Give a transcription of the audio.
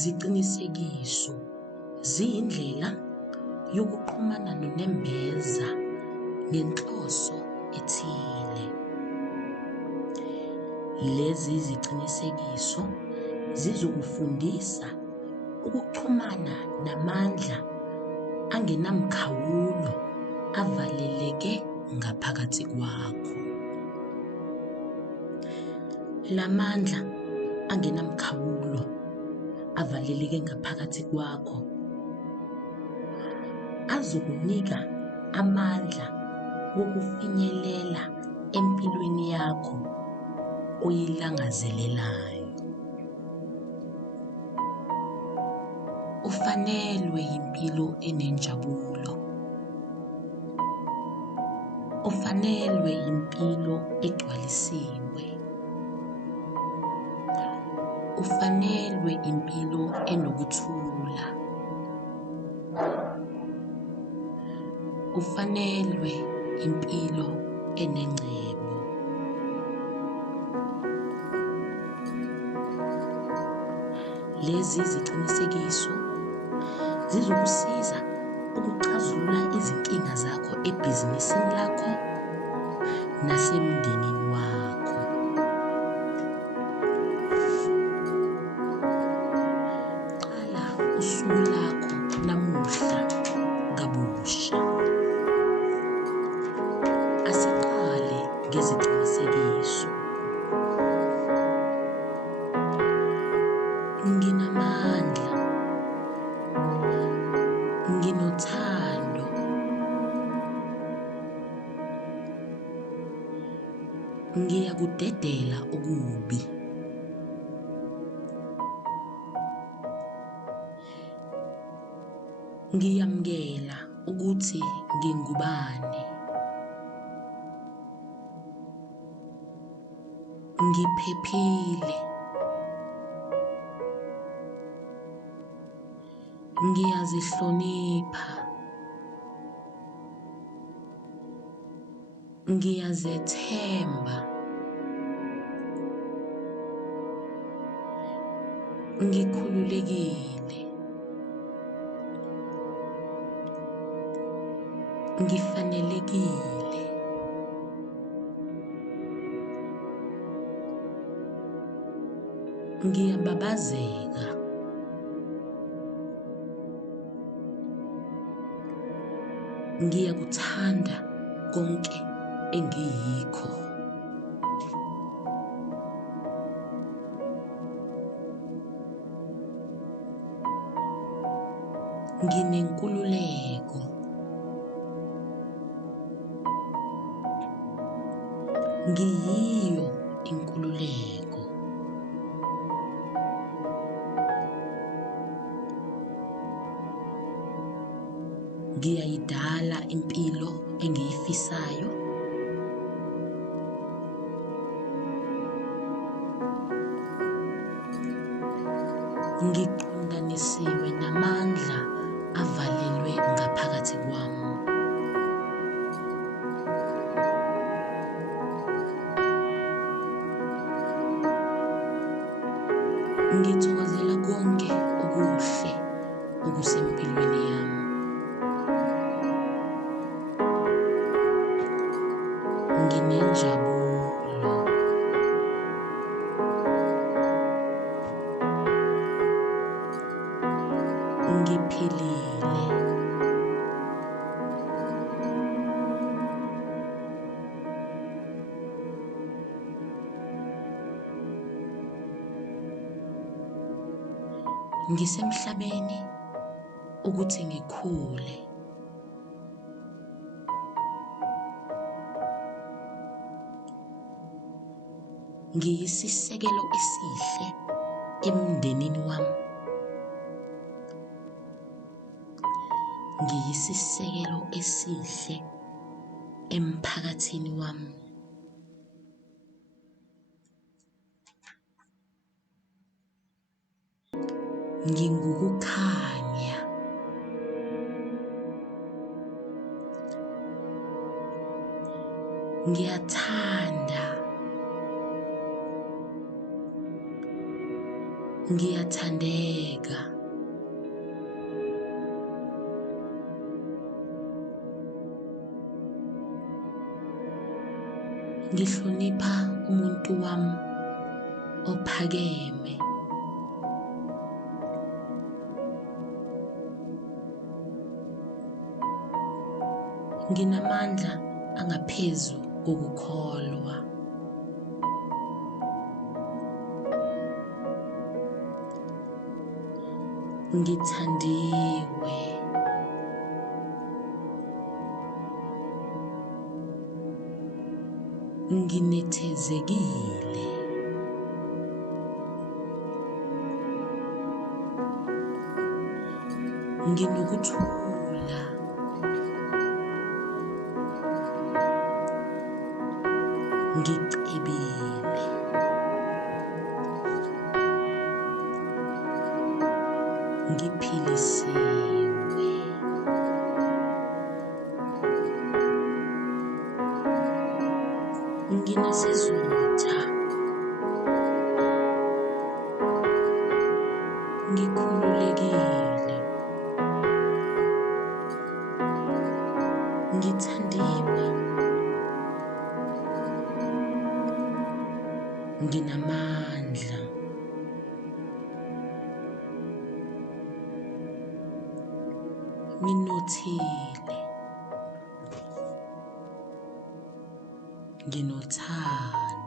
ziqinisekiso ziyindlela yokuxhumana nonembeza ngenhloso ethile. Lezi ziqinisekiso zizokufundisa ukuxhumana namandla angenamkhawulo avaleleke ngaphakathi kwakho. La mandla angenamkhawulo avaleleke ngaphakathi kwakho azokunika amandla wokufinyelela empilweni yakho oyilangazelelayo. Ufanelwe impilo enenjabulo. Ufanelwe impilo egcwalisiwe. Ufanelwe impilo enokuthula. Ufanelwe impilo enengcebo. Lezi ziqinisekiso zizokusiza ukuxazulula izinkinga zakho ebhizinisini lakho nasemndenini wakho. Qala usuku lakho namuhla kabusha. Asiqale ngeziqinisekiso. Nginamandla. Nginothando. Ngiyakudedela okubi. Ngiyamukela ukuthi ngingubani. Ngiphephile. Ngiyazihlonipha. Ngiyazethemba. Ngikhululekile. Ngifanelekile. Ngiyababazeka. Ngiyakuthanda konke engiyikho. Nginenkululeko. Ngiyiyo inkululeko. Ngiyayidala impilo engiyifisayo. Ngiqondanisiwe namandla avalelwe ngaphakathi kwami. Ngithokozela konke okuhle okusempilweni yami. Nginenjabulo. Ngiphilile. Ngisemhlabeni ukuthi ngikhule. Ngiyisisekelo esihle emndenini wami. Ngiyisisekelo esihle emphakathini wami. Ngingukukhanya. Ngiyathanda. Ngiyathandeka. Ngihlonipha umuntu wami ophakeme. Nginamandla angaphezu kokukholwa. Ngithandiwe. Nginethezekile. Nginokuthula. Ngicebile. Ngiphilisiwe. Nginasizotha. Ngikhululekile. Ngithandiwe. Nginamandla. Nginothile. Nginothando.